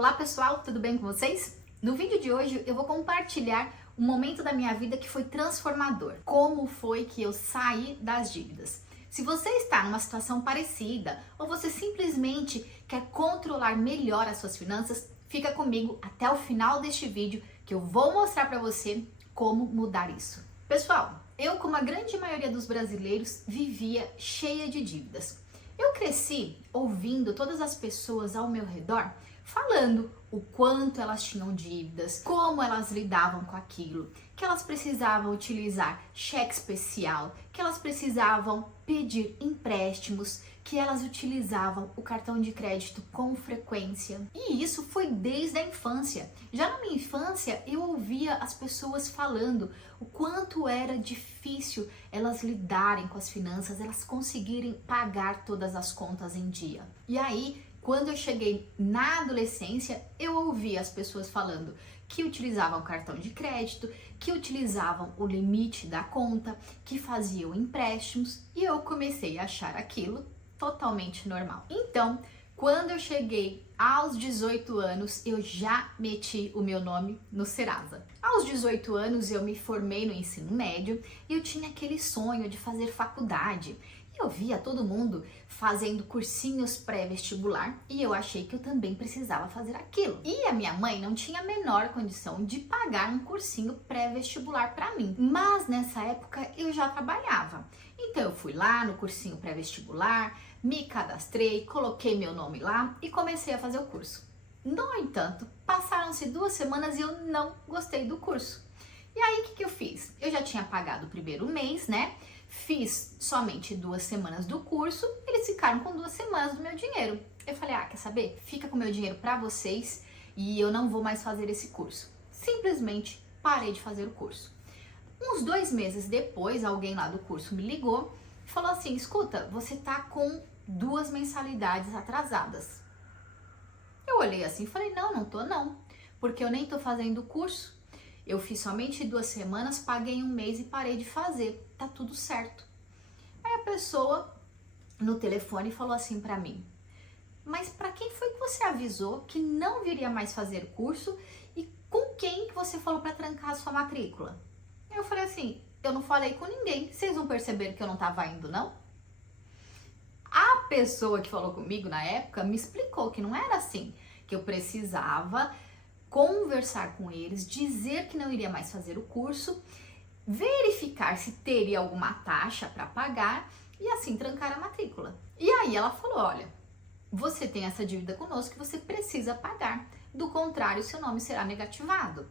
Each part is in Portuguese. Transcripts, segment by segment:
Olá pessoal, tudo bem com vocês? No vídeo de hoje eu vou compartilhar um momento da minha vida que foi transformador. Como foi que eu saí das dívidas? Se você está numa situação parecida ou você simplesmente quer controlar melhor as suas finanças, fica comigo até o final deste vídeo que eu vou mostrar para você como mudar isso. Pessoal, eu, como a grande maioria dos brasileiros, vivia cheia de dívidas. Eu cresci ouvindo todas as pessoas ao meu redor falando o quanto elas tinham dívidas, como elas lidavam com aquilo, que elas precisavam utilizar cheque especial, que elas precisavam pedir empréstimos, que elas utilizavam o cartão de crédito com frequência. E isso foi desde a infância. Já na minha infância, eu ouvia as pessoas falando o quanto era difícil elas lidarem com as finanças, elas conseguirem pagar todas as contas em dia. E aí, quando eu cheguei na adolescência, eu ouvi as pessoas falando que utilizavam cartão de crédito, que utilizavam o limite da conta, que faziam empréstimos, e eu comecei a achar aquilo totalmente normal. Então, quando eu cheguei aos 18 anos, eu já meti o meu nome no Serasa. Aos 18 anos, eu me formei no ensino médio e eu tinha aquele sonho de fazer faculdade. Eu via todo mundo fazendo cursinhos pré-vestibular e eu achei que eu também precisava fazer aquilo. E a minha mãe não tinha a menor condição de pagar um cursinho pré-vestibular para mim. Mas nessa época eu já trabalhava. Então eu fui lá no cursinho pré-vestibular, me cadastrei, coloquei meu nome lá e comecei a fazer o curso. No entanto, passaram-se 2 semanas e eu não gostei do curso. E aí o que eu fiz? Eu já tinha pagado o primeiro mês, né? Fiz somente 2 semanas do curso, eles ficaram com 2 semanas do meu dinheiro. Eu falei, quer saber? Fica com o meu dinheiro para vocês e eu não vou mais fazer esse curso. Simplesmente parei de fazer o curso. Uns 2 meses depois, alguém lá do curso me ligou e falou assim, escuta, você tá com 2 mensalidades atrasadas. Eu olhei assim e falei, não tô não, porque eu nem tô fazendo o curso. Eu fiz somente 2 semanas, paguei 1 mês e parei de fazer. Tá tudo certo. Aí a pessoa no telefone falou assim pra mim, mas pra quem foi que você avisou que não viria mais fazer curso e com quem que você falou pra trancar a sua matrícula? Eu falei assim, eu não falei com ninguém, vocês não perceberam que eu não tava indo, não? A pessoa que falou comigo na época me explicou que não era assim, que eu precisava conversar com eles, dizer que não iria mais fazer o curso, verificar se teria alguma taxa para pagar e assim trancar a matrícula. E aí ela falou, olha, você tem essa dívida conosco que você precisa pagar, do contrário seu nome será negativado.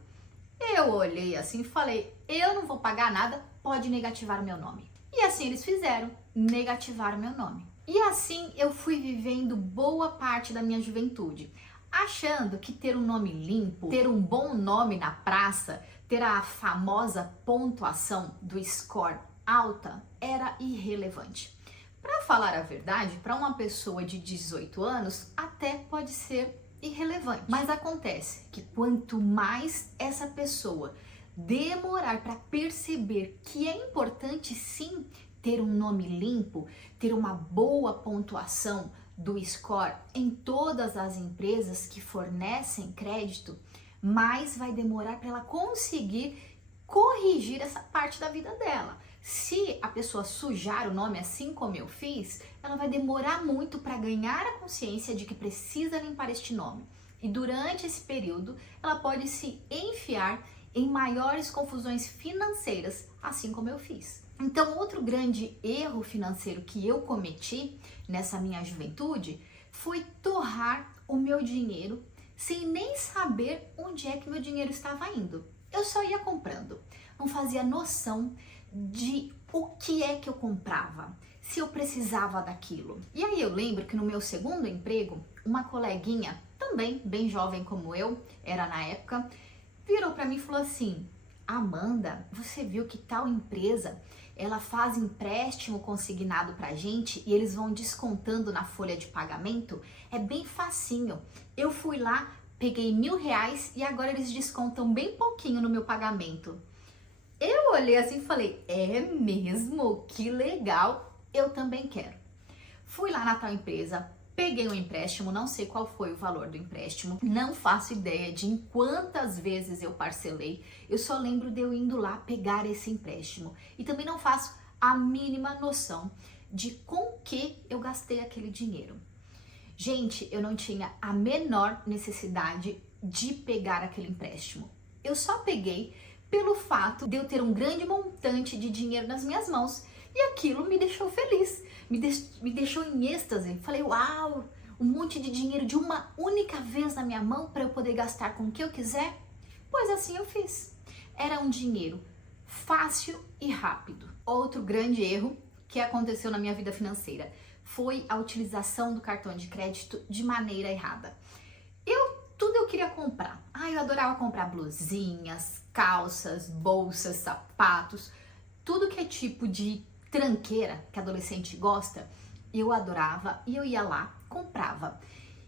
Eu olhei assim e falei, eu não vou pagar nada, pode negativar o meu nome. E assim eles fizeram, negativaram meu nome. E assim eu fui vivendo boa parte da minha juventude, achando que ter um nome limpo, ter um bom nome na praça, ter a famosa pontuação do score alta era irrelevante. Para falar a verdade, para uma pessoa de 18 anos, até pode ser irrelevante. Mas acontece que quanto mais essa pessoa demorar para perceber que é importante sim ter um nome limpo, ter uma boa pontuação do score em todas as empresas que fornecem crédito, mais vai demorar para ela conseguir corrigir essa parte da vida dela. Se a pessoa sujar o nome assim como eu fiz, ela vai demorar muito para ganhar a consciência de que precisa limpar este nome. E durante esse período, ela pode se enfiar em maiores confusões financeiras, assim como eu fiz. Então, outro grande erro financeiro que eu cometi nessa minha juventude foi torrar o meu dinheiro sem nem saber onde é que meu dinheiro estava indo. Eu só ia comprando, não fazia noção de o que é que eu comprava, se eu precisava daquilo. E aí eu lembro que no meu segundo emprego, uma coleguinha, também bem jovem como eu, era na época, virou para mim e falou assim, Amanda, você viu que tal empresa, ela faz empréstimo consignado pra gente e eles vão descontando na folha de pagamento? É bem facinho. Eu fui lá, peguei R$1.000 e agora eles descontam bem pouquinho no meu pagamento. Eu olhei assim e falei, é mesmo? Que legal, eu também quero. Fui lá na tal empresa, Peguei um empréstimo, não sei qual foi o valor do empréstimo, não faço ideia de em quantas vezes eu parcelei, eu só lembro de eu indo lá pegar esse empréstimo e também não faço a mínima noção de com que eu gastei aquele dinheiro. Gente, eu não tinha a menor necessidade de pegar aquele empréstimo. Eu só peguei pelo fato de eu ter um grande montante de dinheiro nas minhas mãos e aquilo me deixou feliz, me deixou em êxtase. Falei, uau, um monte de dinheiro de uma única vez na minha mão para eu poder gastar com o que eu quiser? Pois assim eu fiz. Era um dinheiro fácil e rápido. Outro grande erro que aconteceu na minha vida financeira foi a utilização do cartão de crédito de maneira errada. Tudo eu queria comprar. Eu adorava comprar blusinhas, calças, bolsas, sapatos, tudo que é tipo de tranqueira que adolescente gosta, eu adorava e eu ia lá, comprava.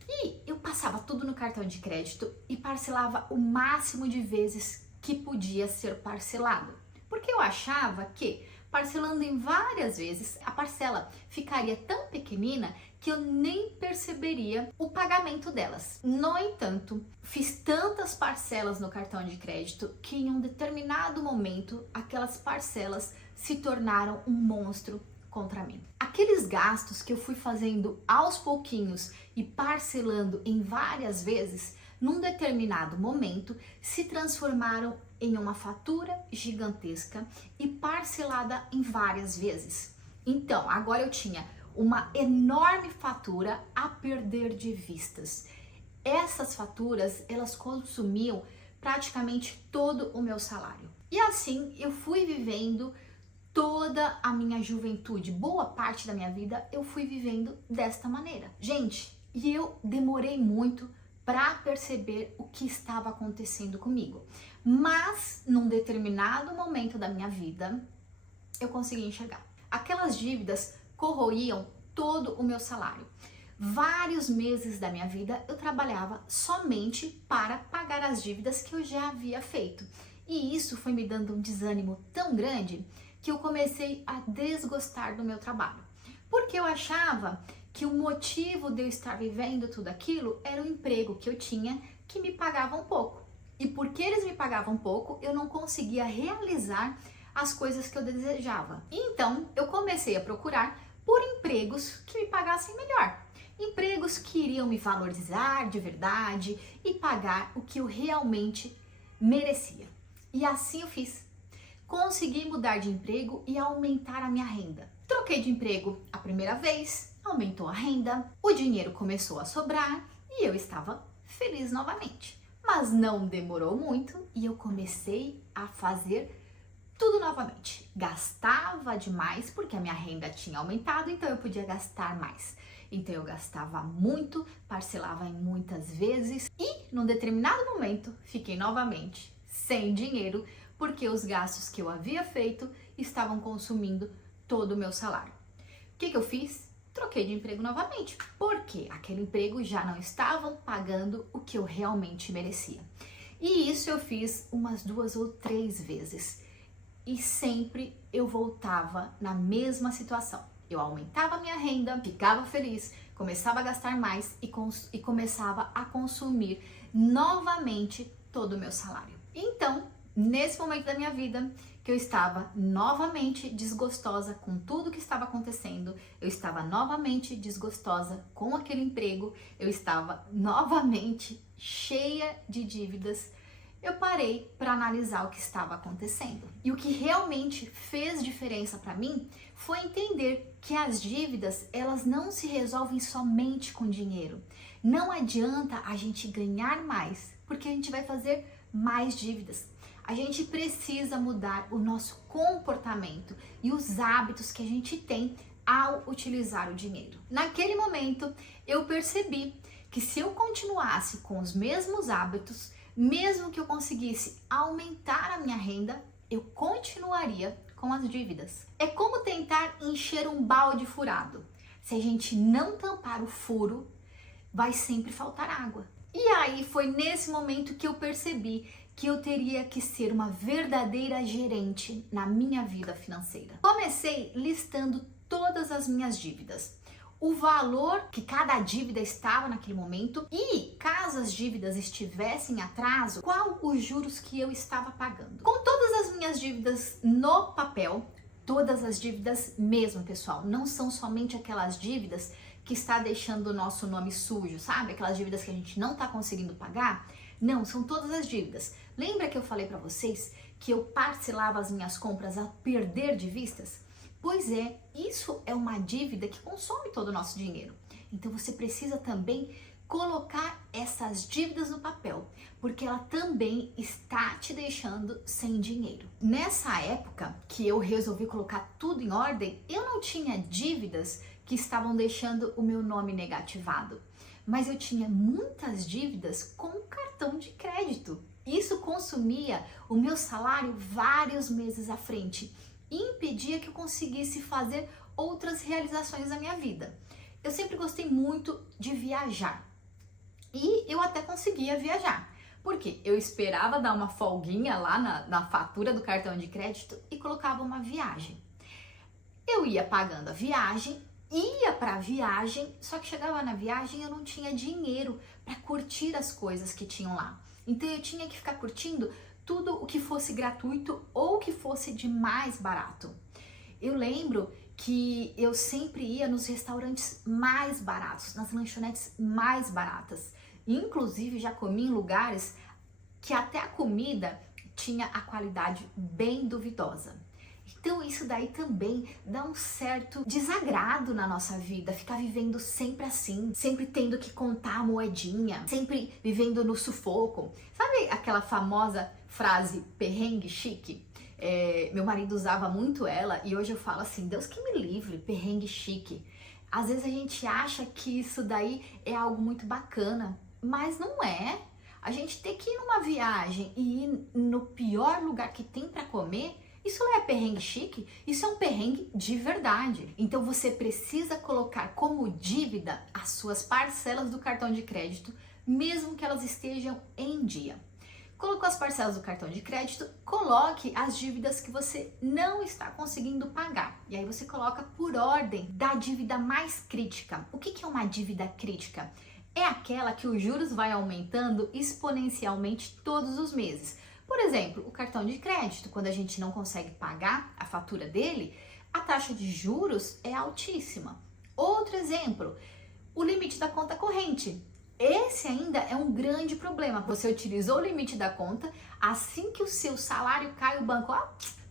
E eu passava tudo no cartão de crédito e parcelava o máximo de vezes que podia ser parcelado. Porque eu achava que parcelando em várias vezes, a parcela ficaria tão pequenina que eu nem perceberia o pagamento delas. No entanto, fiz tantas parcelas no cartão de crédito que em um determinado momento aquelas parcelas se tornaram um monstro contra mim. Aqueles gastos que eu fui fazendo aos pouquinhos e parcelando em várias vezes, num determinado momento, se transformaram em uma fatura gigantesca e parcelada em várias vezes. Então, agora eu tinha uma enorme fatura a perder de vistas. Essas faturas, elas consumiam praticamente todo o meu salário. E assim eu fui vivendo toda a minha juventude, boa parte da minha vida eu fui vivendo desta maneira. Gente, e eu demorei muito para perceber o que estava acontecendo comigo. Mas, num determinado momento da minha vida, eu consegui enxergar. Aquelas dívidas corroíam todo o meu salário. Vários meses da minha vida eu trabalhava somente para pagar as dívidas que eu já havia feito. E isso foi me dando um desânimo tão grande que eu comecei a desgostar do meu trabalho. Porque eu achava que o motivo de eu estar vivendo tudo aquilo era o emprego que eu tinha que me pagava um pouco. E porque eles me pagavam pouco, eu não conseguia realizar as coisas que eu desejava. Então, eu comecei a procurar por empregos que me pagassem melhor. Empregos que iriam me valorizar de verdade e pagar o que eu realmente merecia. E assim eu fiz. Consegui mudar de emprego e aumentar a minha renda. Troquei de emprego a primeira vez, aumentou a renda, o dinheiro começou a sobrar e eu estava feliz novamente. Mas não demorou muito e eu comecei a fazer tudo novamente. Gastava demais porque a minha renda tinha aumentado, então eu podia gastar mais. Então eu gastava muito, parcelava em muitas vezes e num determinado momento fiquei novamente sem dinheiro porque os gastos que eu havia feito estavam consumindo todo o meu salário. O que eu fiz? Troquei de emprego novamente, porque aquele emprego já não estava pagando o que eu realmente merecia. E isso eu fiz umas 2 ou 3 vezes. E sempre eu voltava na mesma situação. Eu aumentava a minha renda, ficava feliz, começava a gastar mais e começava a consumir novamente todo o meu salário. Então, nesse momento da minha vida, que eu estava novamente desgostosa com tudo que estava acontecendo, eu estava novamente desgostosa com aquele emprego, eu estava novamente cheia de dívidas, eu parei para analisar o que estava acontecendo. E o que realmente fez diferença para mim foi entender que as dívidas, elas não se resolvem somente com dinheiro. Não adianta a gente ganhar mais, porque a gente vai fazer mais dívidas. A gente precisa mudar o nosso comportamento e os hábitos que a gente tem ao utilizar o dinheiro. Naquele momento, eu percebi que se eu continuasse com os mesmos hábitos, mesmo que eu conseguisse aumentar a minha renda, eu continuaria com as dívidas. É como tentar encher um balde furado. Se a gente não tampar o furo, vai sempre faltar água. E aí foi nesse momento que eu percebi que eu teria que ser uma verdadeira gerente na minha vida financeira. Comecei listando todas as minhas dívidas. o valor que cada dívida estava naquele momento e, caso as dívidas estivessem em atraso, qual os juros que eu estava pagando. Com todas as minhas dívidas no papel, todas as dívidas mesmo, pessoal, não são somente aquelas dívidas que está deixando o nosso nome sujo, sabe? Aquelas dívidas que a gente não está conseguindo pagar. Não, são todas as dívidas. Lembra que eu falei para vocês que eu parcelava as minhas compras a perder de vistas? Pois é, isso é uma dívida que consome todo o nosso dinheiro. Então você precisa também colocar essas dívidas no papel, porque ela também está te deixando sem dinheiro. Nessa época que eu resolvi colocar tudo em ordem, eu não tinha dívidas que estavam deixando o meu nome negativado, mas eu tinha muitas dívidas com cartão de crédito. Isso consumia o meu salário vários meses à frente e impedia que eu conseguisse fazer outras realizações na minha vida. Eu sempre gostei muito de viajar e eu até conseguia viajar. Por quê? Eu esperava dar uma folguinha lá na fatura do cartão de crédito e colocava uma viagem. Eu ia pagando a viagem, ia para a viagem, só que chegava na viagem e eu não tinha dinheiro para curtir as coisas que tinham lá. Então eu tinha que ficar curtindo tudo o que fosse gratuito ou que fosse de mais barato. Eu lembro que eu sempre ia nos restaurantes mais baratos, nas lanchonetes mais baratas. Inclusive já comi em lugares que até a comida tinha a qualidade bem duvidosa. Então isso daí também dá um certo desagrado na nossa vida, ficar vivendo sempre assim, sempre tendo que contar a moedinha, sempre vivendo no sufoco. Sabe aquela famosa frase perrengue chique? Meu marido usava muito ela e hoje eu falo assim, Deus que me livre, perrengue chique. Às vezes a gente acha que isso daí é algo muito bacana, mas não é. A gente ter que ir numa viagem e ir no pior lugar que tem para comer, isso não é perrengue chique, isso é um perrengue de verdade. Então você precisa colocar como dívida as suas parcelas do cartão de crédito, mesmo que elas estejam em dia. Colocou as parcelas do cartão de crédito, coloque as dívidas que você não está conseguindo pagar. E aí você coloca por ordem da dívida mais crítica. O que é uma dívida crítica? É aquela que os juros vai aumentando exponencialmente todos os meses. Por exemplo, o cartão de crédito, quando a gente não consegue pagar a fatura dele, a taxa de juros é altíssima. Outro exemplo, o limite da conta corrente. Esse ainda é um grande problema. Você utilizou o limite da conta, assim que o seu salário cai, o banco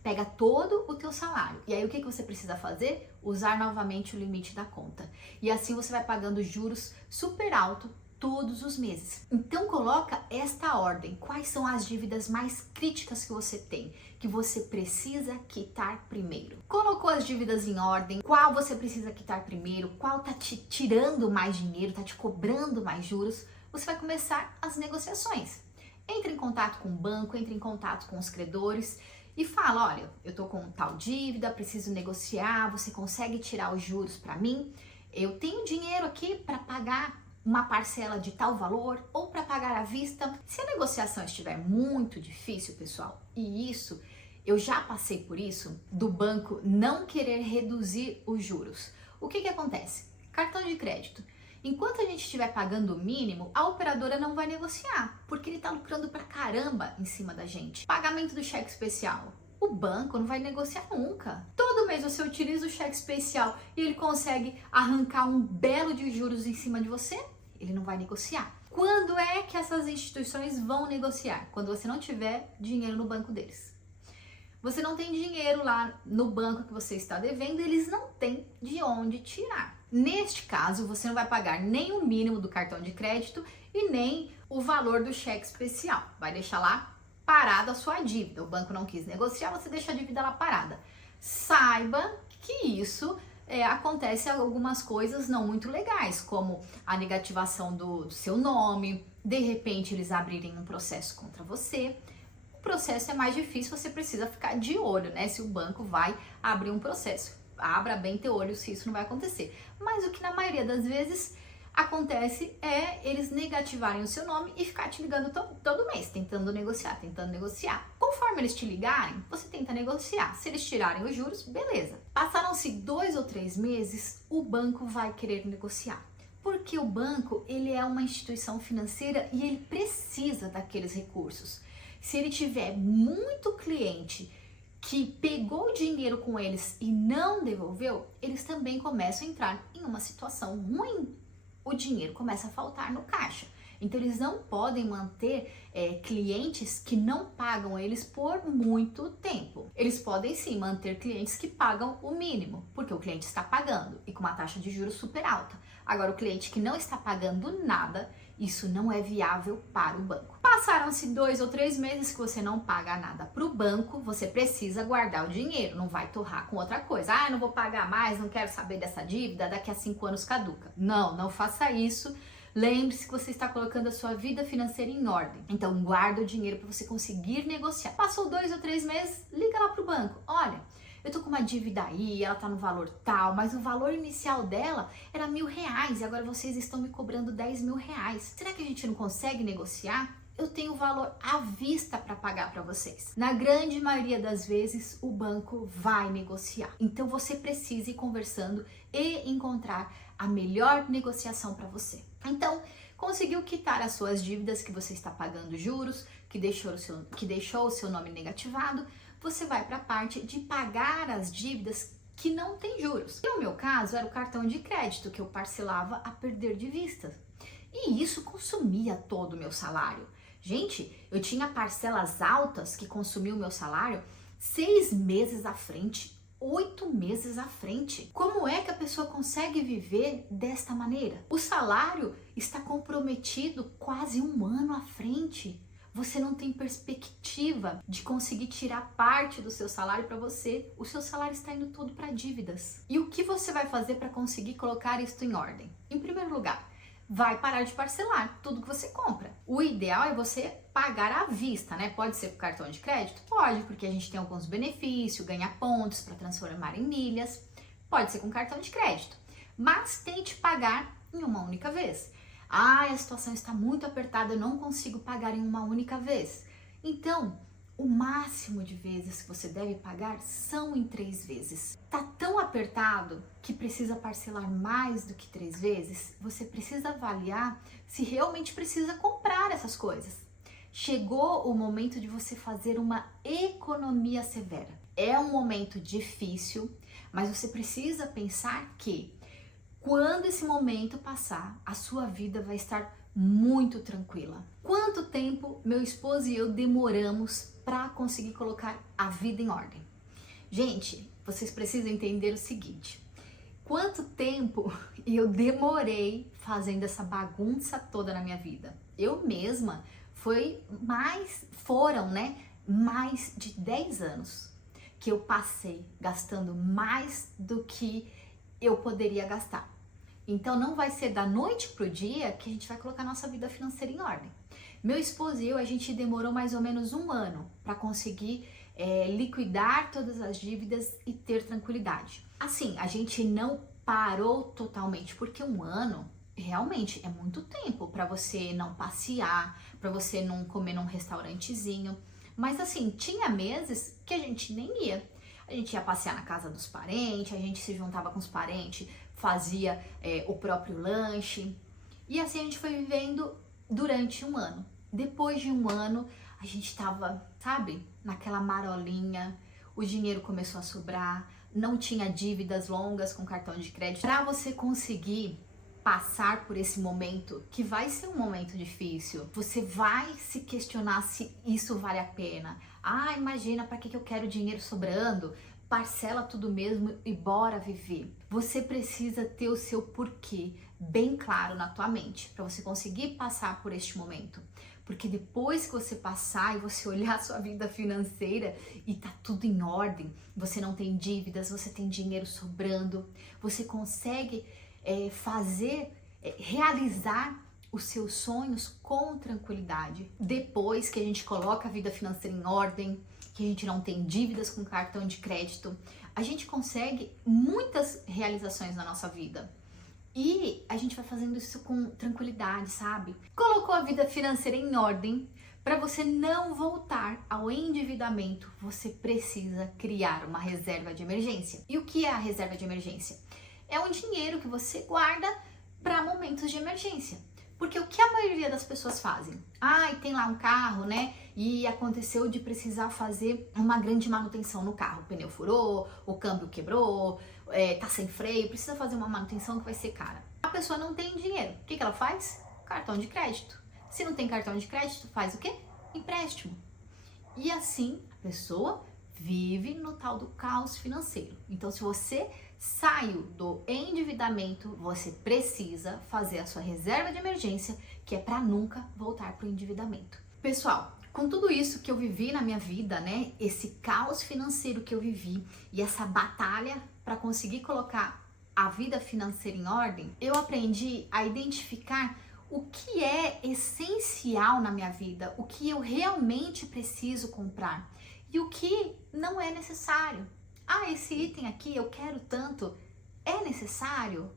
pega todo o teu salário. E aí o que você precisa fazer? Usar novamente o limite da conta. E assim você vai pagando juros super alto todos os meses. Então coloca esta ordem. Quais são as dívidas mais críticas que você tem, que você precisa quitar primeiro? Colocou as dívidas em ordem, qual você precisa quitar primeiro, qual tá te tirando mais dinheiro, tá te cobrando mais juros, você vai começar as negociações. Entre em contato com o banco, entre em contato com os credores e fala, olha, eu tô com tal dívida, preciso negociar, você consegue tirar os juros para mim? Eu tenho dinheiro aqui para pagar uma parcela de tal valor ou para pagar à vista. Se a negociação estiver muito difícil, pessoal, e isso, eu já passei por isso, do banco não querer reduzir os juros. O que acontece? Cartão de crédito. Enquanto a gente estiver pagando o mínimo, a operadora não vai negociar, porque ele está lucrando pra caramba em cima da gente. Pagamento do cheque especial. O banco não vai negociar nunca. Todo mês você utiliza o cheque especial e ele consegue arrancar um belo de juros em cima de você, ele não vai negociar. Quando é que essas instituições vão negociar? Quando você não tiver dinheiro no banco deles. Você não tem dinheiro lá no banco que você está devendo, eles não têm de onde tirar. Neste caso, você não vai pagar nem o mínimo do cartão de crédito e nem o valor do cheque especial. Vai deixar lá parada a sua dívida. O banco não quis negociar, você deixa a dívida lá parada. Saiba que isso acontece algumas coisas não muito legais, como a negativação do seu nome, de repente eles abrirem um processo contra você. O processo é mais difícil, você precisa ficar de olho, né? Se o banco vai abrir um processo. Abra bem teu olho se isso não vai acontecer. Mas o que na maioria das vezes Acontece eles negativarem o seu nome e ficar te ligando todo mês, tentando negociar. Conforme eles te ligarem, você tenta negociar. Se eles tirarem os juros, beleza. Passaram-se 2 ou 3 meses, o banco vai querer negociar. Porque o banco, ele é uma instituição financeira e ele precisa daqueles recursos. Se ele tiver muito cliente que pegou o dinheiro com eles e não devolveu, eles também começam a entrar em uma situação ruim. O dinheiro começa a faltar no caixa. Então, eles não podem manter clientes que não pagam eles por muito tempo. Eles podem sim manter clientes que pagam o mínimo, porque o cliente está pagando e com uma taxa de juros super alta. Agora, o cliente que não está pagando nada, isso não é viável para o banco. Passaram-se 2 ou 3 meses que você não paga nada para o banco, você precisa guardar o dinheiro, não vai torrar com outra coisa. Ah, eu não vou pagar mais, não quero saber dessa dívida, daqui a 5 anos caduca. Não faça isso. Lembre-se que você está colocando a sua vida financeira em ordem. Então, guarda o dinheiro para você conseguir negociar. Passou 2 ou 3 meses, liga lá para o banco. Olha, eu tô com uma dívida aí, ela tá no valor tal, mas o valor inicial dela era R$1.000 e agora vocês estão me cobrando R$10.000. Será que a gente não consegue negociar? Eu tenho o valor à vista para pagar para vocês. Na grande maioria das vezes, o banco vai negociar. Então, você precisa ir conversando e encontrar a melhor negociação para você. Então, conseguiu quitar as suas dívidas que você está pagando juros, que deixou o seu nome negativado, você vai para a parte de pagar as dívidas que não tem juros. No meu caso, era o cartão de crédito que eu parcelava a perder de vista. E isso consumia todo o meu salário. Gente, eu tinha parcelas altas que consumiam o meu salário 6 meses à frente, 8 meses à frente. Como é que a pessoa consegue viver desta maneira? O salário está comprometido quase 1 ano à frente. Você não tem perspectiva de conseguir tirar parte do seu salário para você. O seu salário está indo todo para dívidas. E o que você vai fazer para conseguir colocar isso em ordem? Em primeiro lugar, vai parar de parcelar tudo que você compra. O ideal é você pagar à vista, né? Pode ser com cartão de crédito? Pode, porque a gente tem alguns benefícios, ganha pontos para transformar em milhas. Pode ser com cartão de crédito, mas tente pagar em uma única vez. Ah, a situação está muito apertada, eu não consigo pagar em uma única vez. Então, o máximo de vezes que você deve pagar são em 3 vezes. Tá tão apertado que precisa parcelar mais do que 3 vezes? Você precisa avaliar se realmente precisa comprar essas coisas. Chegou o momento de você fazer uma economia severa. É um momento difícil, mas você precisa pensar que quando esse momento passar, a sua vida vai estar muito tranquila. Quanto tempo meu esposo e eu demoramos para conseguir colocar a vida em ordem? Gente, vocês precisam entender o seguinte: quanto tempo eu demorei fazendo essa bagunça toda na minha vida? Eu mesma foram mais de 10 anos que eu passei gastando mais do que eu poderia gastar. Então, não vai ser da noite pro dia que a gente vai colocar nossa vida financeira em ordem. Meu esposo e eu, a gente demorou mais ou menos 1 ano para conseguir liquidar todas as dívidas e ter tranquilidade. Assim, a gente não parou totalmente, porque 1 ano realmente é muito tempo para você não passear, para você não comer num restaurantezinho. Mas assim, tinha meses que a gente nem ia. A gente ia passear na casa dos parentes, a gente se juntava com os parentes, fazia o próprio lanche. E assim a gente foi vivendo durante 1 ano. Depois de 1 ano, a gente tava, sabe, naquela marolinha, o dinheiro começou a sobrar, não tinha dívidas longas com cartão de crédito. Para você conseguir passar por esse momento, que vai ser um momento difícil, você vai se questionar se isso vale a pena. Ah, imagina, para que eu quero dinheiro sobrando? Parcela tudo mesmo e bora viver. Você precisa ter o seu porquê bem claro na tua mente para você conseguir passar por este momento. Porque depois que você passar e você olhar a sua vida financeira e tá tudo em ordem, você não tem dívidas, você tem dinheiro sobrando, você consegue realizar os seus sonhos com tranquilidade. Depois que a gente coloca a vida financeira em ordem, que a gente não tem dívidas com cartão de crédito, a gente consegue muitas realizações na nossa vida. E a gente vai fazendo isso com tranquilidade, sabe? Colocou a vida financeira em ordem. Para você não voltar ao endividamento, você precisa criar uma reserva de emergência. E o que é a reserva de emergência? É um dinheiro que você guarda para momentos de emergência. Porque o que a maioria das pessoas fazem? Tem lá um carro, né? E aconteceu de precisar fazer uma grande manutenção no carro. O pneu furou, o câmbio quebrou, tá sem freio, precisa fazer uma manutenção que vai ser cara. A pessoa não tem dinheiro. O que ela faz? Cartão de crédito. Se não tem cartão de crédito, faz o quê? Empréstimo. E assim, a pessoa vive no tal do caos financeiro. Então, se você saiu do endividamento, você precisa fazer a sua reserva de emergência, que é para nunca voltar para o endividamento. Pessoal, com tudo isso que eu vivi na minha vida, né? Esse caos financeiro que eu vivi e essa batalha para conseguir colocar a vida financeira em ordem, eu aprendi a identificar o que é essencial na minha vida, o que eu realmente preciso comprar e o que não é necessário. Esse item aqui eu quero tanto, é necessário?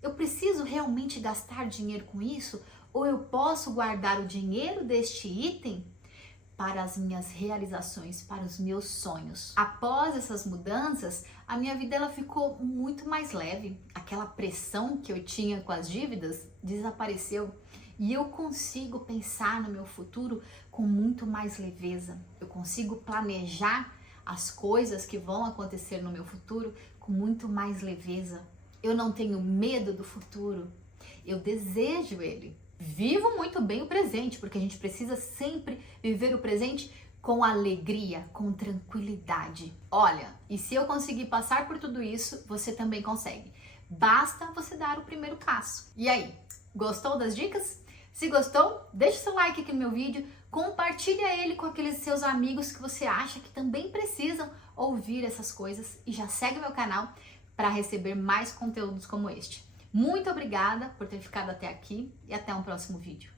Eu preciso realmente gastar dinheiro com isso? Ou eu posso guardar o dinheiro deste item para as minhas realizações, para os meus sonhos? Após essas mudanças, a minha vida ela ficou muito mais leve. Aquela pressão que eu tinha com as dívidas desapareceu. E eu consigo pensar no meu futuro com muito mais leveza. Eu consigo planejar as coisas que vão acontecer no meu futuro com muito mais leveza. Eu não tenho medo do futuro. Eu desejo ele. Vivo muito bem o presente, porque a gente precisa sempre viver o presente com alegria, com tranquilidade. Olha, e se eu conseguir passar por tudo isso, você também consegue. Basta você dar o primeiro passo. E aí, gostou das dicas? Se gostou, deixa seu like aqui no meu vídeo, compartilha ele com aqueles seus amigos que você acha que também precisam ouvir essas coisas e já segue meu canal para receber mais conteúdos como este. Muito obrigada por ter ficado até aqui e até um próximo vídeo.